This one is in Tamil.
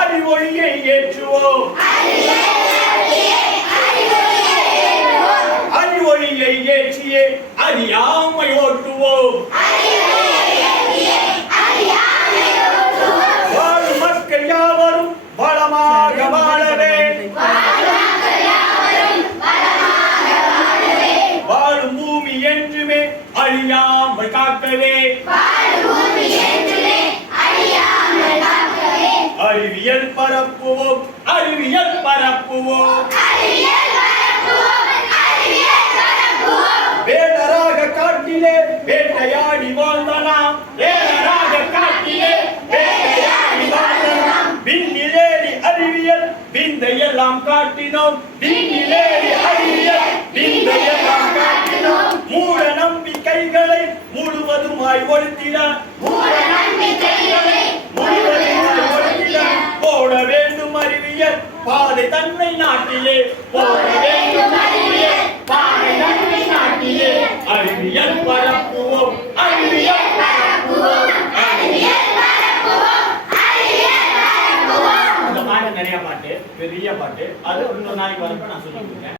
அறிவொளியை ஏற்றுவோம். அறிவொளியை ஏற்றியே அறியாமை ஓட்டுவோம். வாழும் மக்கள் யாவரும் வளமாக வாழவே, வாழும் பூமி என்றுமே அழியாமல் காக்கவே, அறிவியல் பரப்புவோம், அறிவியல் பரப்புவோம். வேடராக காட்டிலே வேட்டையாடி வாழ்ந்தனாம், வேடராக காட்டிலே வேட்டையாடி வாழ்ந்தனாம். விண்ணிலேறி அறிவியல் விந்தையெல்லாம் காட்டினோம், விண்ணிலேறி அறிவியல் விந்தையெல்லாம் காட்டினோம். மூட நம்பிக்கைகளை முழுவதுமாய் ஒழித்திட, மூட நம்பிக்கைகளை முழுவதுமாய் ஒழித்திட போட வேண்டும் அறிவியல் பாதை தன்னை நாட்டிலே, போட வேண்டும் அறிவியல் பாதை தன்னை நாட்டிலே. அறிவியல் பரப்புவோம், அறிவியல் பரப்புவோம், அறிவியல் பரப்புவோம், அறிவியல் பரப்புவோம். இந்த பாட்டு நிறைய பாட்டு, பெரிய பாட்டு, அது இன்னொரு நாளைக்கு வரப்ப நான் சொல்லிட்டு இருக்கேன்.